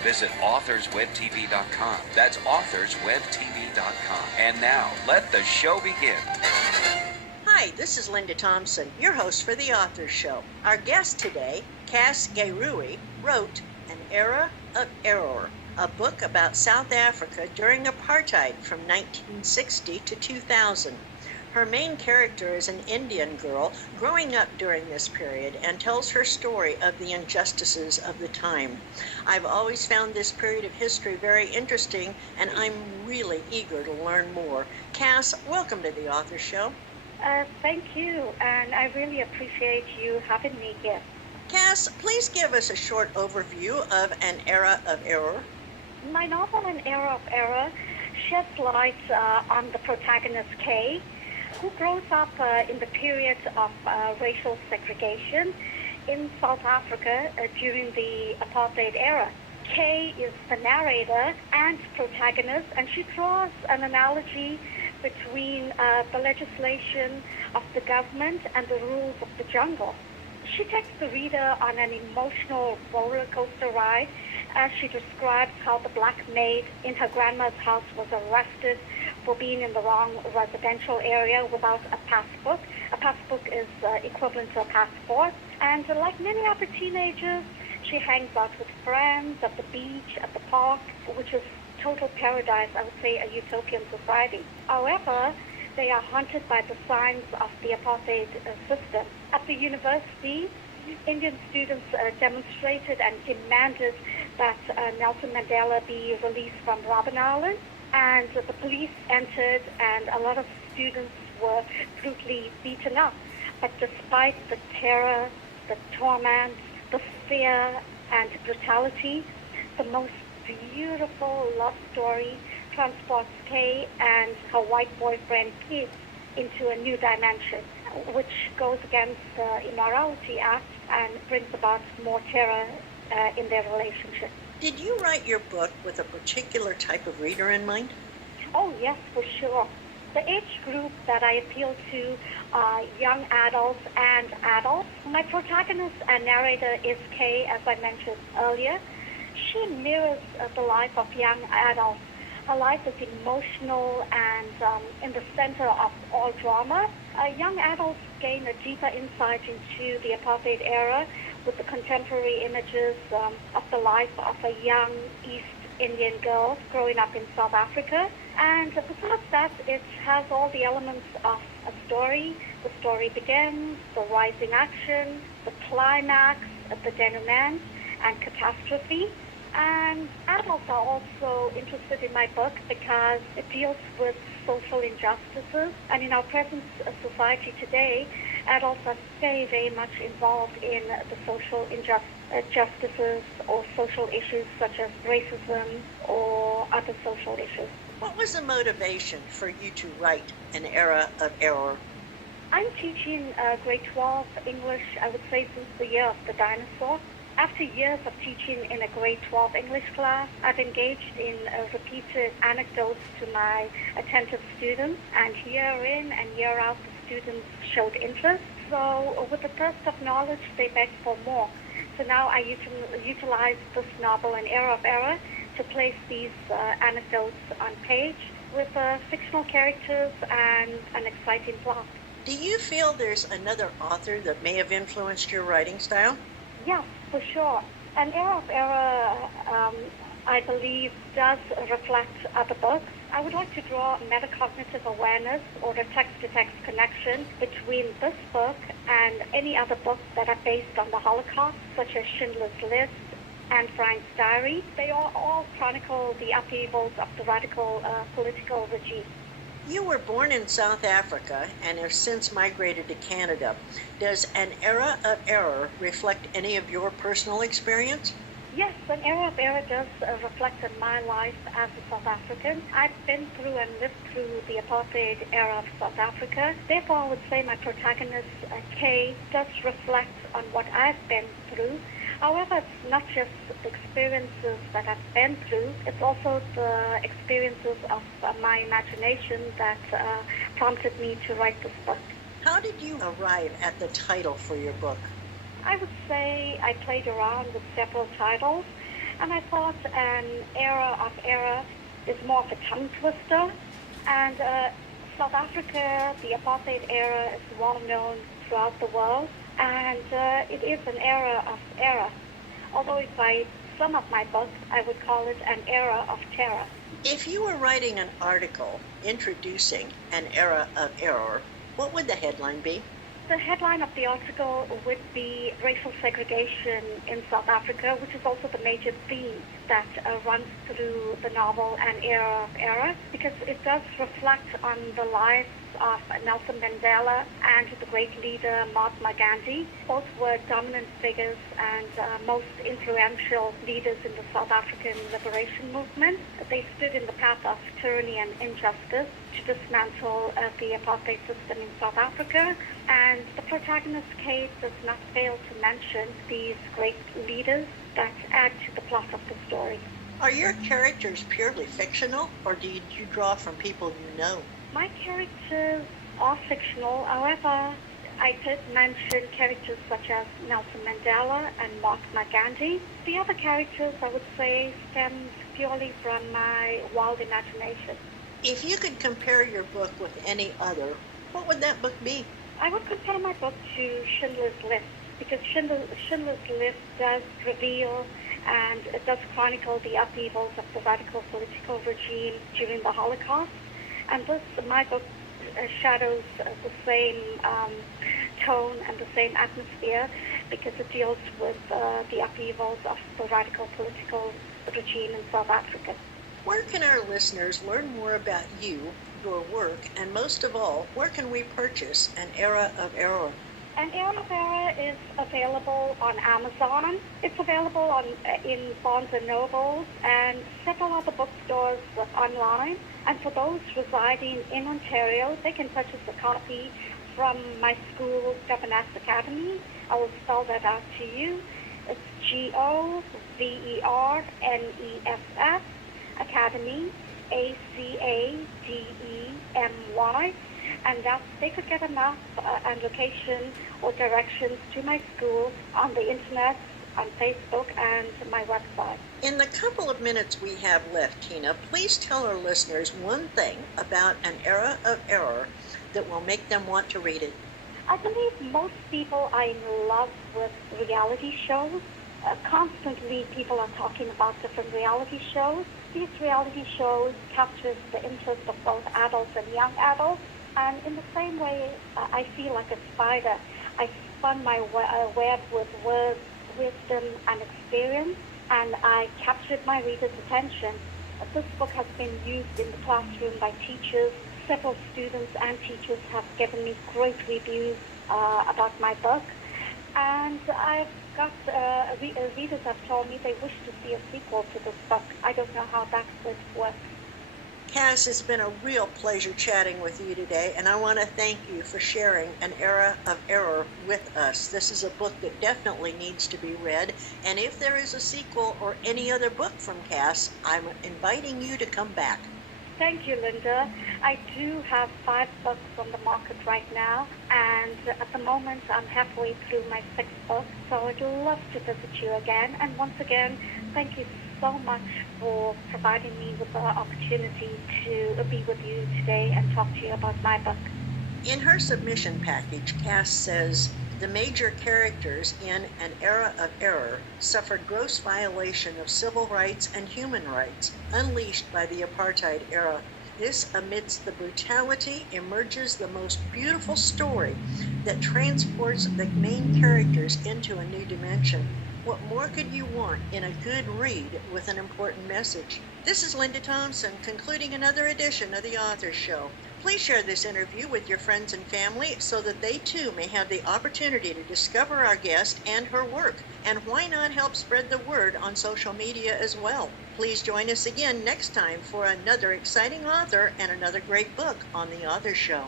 Visit AuthorsWebTV.com. That's AuthorsWebTV.com. And now, let the show begin. Hi, this is Linda Thompson, your host for The Authors Show. Our guest today, Cass Gayrui, wrote An Era of Error, a book about South Africa during apartheid from 1960 to 2000. Her main character is an Indian girl growing up during this period and tells her story of the injustices of the time. I've always found this period of history very interesting, and I'm really eager to learn more. Cass, welcome to The Authors Show. Thank you, and I really appreciate you having me here. Cass, please give us a short overview of An Era of Error. My novel, An Era of Error, sheds light on the protagonist, Kay, who grows up in the period of racial segregation in South Africa during the apartheid era. Kay is the narrator and protagonist, and she draws an analogy between the legislation of the government and the rules of the jungle. She takes the reader on an emotional roller coaster ride as she describes how the black maid in her grandma's house was arrested for being in the wrong residential area without a passbook. A passbook is equivalent to a passport. And like many other teenagers, she hangs out with friends at the beach, at the park, which is total paradise, I would say a utopian society. However, they are haunted by the signs of the apartheid system. At the university, Indian students demonstrated and demanded that Nelson Mandela be released from Robben Island, and the police entered and a lot of students were brutally beaten up. But despite the terror, the torment, the fear and brutality, the most beautiful love story transports Kay and her white boyfriend Pete into a new dimension, which goes against the Immorality Act and brings about more terror in their relationship. Did you write your book with a particular type of reader in mind? Oh, yes, for sure. The age group that I appeal to are young adults and adults. My protagonist and narrator is Kay, as I mentioned earlier. She mirrors the life of young adults. Her life is emotional and in the center of all drama. Young adults gain a deeper insight into the apartheid era with the contemporary images of the life of a young East Indian girl growing up in South Africa. And besides that, it has all the elements of a story. The story begins, the rising action, the climax, the denouement, and catastrophe. And adults are also interested in my book because it deals with social injustices. And in our present society today, adults are very, very much involved in the social injustices or social issues such as racism or other social issues. What was the motivation for you to write An Era of Error? I'm teaching grade 12 English, I would say, since the year of the dinosaur. After years of teaching in a grade 12 English class, I've engaged in repeated anecdotes to my attentive students, and year in and year out, the students showed interest. So with the thirst of knowledge, they begged for more. So now I utilize this novel, An Era of Error, to place these anecdotes on page with fictional characters and an exciting plot. Do you feel there's another author that may have influenced your writing style? Yes, for sure. An Era of Error, I believe, does reflect other books. I would like to draw metacognitive awareness or a text-to-text connection between this book and any other books that are based on the Holocaust, such as Schindler's List and Frank's Diary. They all chronicle the upheavals of the radical political regime. You were born in South Africa and have since migrated to Canada. Does An Era of Error reflect any of your personal experience? Yes, An Era of Error does reflect on my life as a South African. I've been through and lived through the apartheid era of South Africa. Therefore, I would say my protagonist, Kay, does reflect on what I've been through. However, it's not just the experiences that I've been through, it's also the experiences of my imagination that prompted me to write this book. How did you arrive at the title for your book? I would say I played around with several titles, And I thought an era of error is more of a tongue twister. And South Africa, the apartheid era, is well known throughout the world. And it is an era of error. Although if I sum up my book, I would call it an era of terror. If you were writing an article introducing an era of error, what would the headline be? The headline of the article would be racial segregation in South Africa, which is also the major theme that runs through the novel An Era of Error, because it does reflect on the lives of Nelson Mandela and the great leader Mahatma Gandhi. Both were dominant figures and most influential leaders in the South African liberation movement. They stood in the path of tyranny and injustice to dismantle the apartheid system in South Africa. And the protagonist, Kate, does not fail to mention these great leaders that add to the plot of the story. Are your characters purely fictional, or do you draw from people you know? My characters are fictional. However, I did mention characters such as Nelson Mandela and Mahatma Gandhi. The other characters, I would say, stem purely from my wild imagination. If you could compare your book with any other, what would that book be? I would compare my book to Schindler's List, because Schindler's List does reveal and it does chronicle the upheavals of the radical political regime during the Holocaust. And my book shadows the same tone and the same atmosphere, because it deals with the upheavals of the radical political regime in South Africa. Where can our listeners learn more about you, your work, and most of all, where can we purchase An Era of Error? An Era of Error is available on Amazon. It's available in Barnes & Noble and several other bookstores online. And for those residing in Ontario, they can purchase a copy from my school, Governess Academy. I will spell that out to you. It's Governess Academy, Academy, and that they could get a map and location or directions to my school on the internet, on Facebook, and my website. In the couple of minutes we have left, Tina, please tell our listeners one thing about An Era of Error that will make them want to read it. I believe most people are in love with reality shows. Constantly people are talking about different reality shows. These reality shows capture the interest of both adults and young adults. And in the same way, I feel like a spider. I spun my web with words, wisdom, and experience, and I captured my reader's attention. This book has been used in the classroom by teachers. Several students and teachers have given me great reviews about my book. And I've got readers have told me they wish to see a sequel to this book. I don't know how that would work. Cass, it's been a real pleasure chatting with you today, and I want to thank you for sharing An Era of Error with us. This is a book that definitely needs to be read, and if there is a sequel or any other book from Cass, I'm inviting you to come back. Thank you, Linda. I do have 5 books on the market right now, and at the moment I'm halfway through my 6th book, so I'd love to visit you again. And once again, thank you so much for providing me with the opportunity to be with you today and talk to you about my book. In her submission package, Cass says, the major characters in An Era of Error suffered gross violation of civil rights and human rights unleashed by the apartheid era. This, amidst the brutality, emerges the most beautiful story that transports the main characters into a new dimension. What more could you want in a good read with an important message? This is Linda Thompson, concluding another edition of The Author Show. Please share this interview with your friends and family so that they too may have the opportunity to discover our guest and her work. And why not help spread the word on social media as well? Please join us again next time for another exciting author and another great book on The Author Show.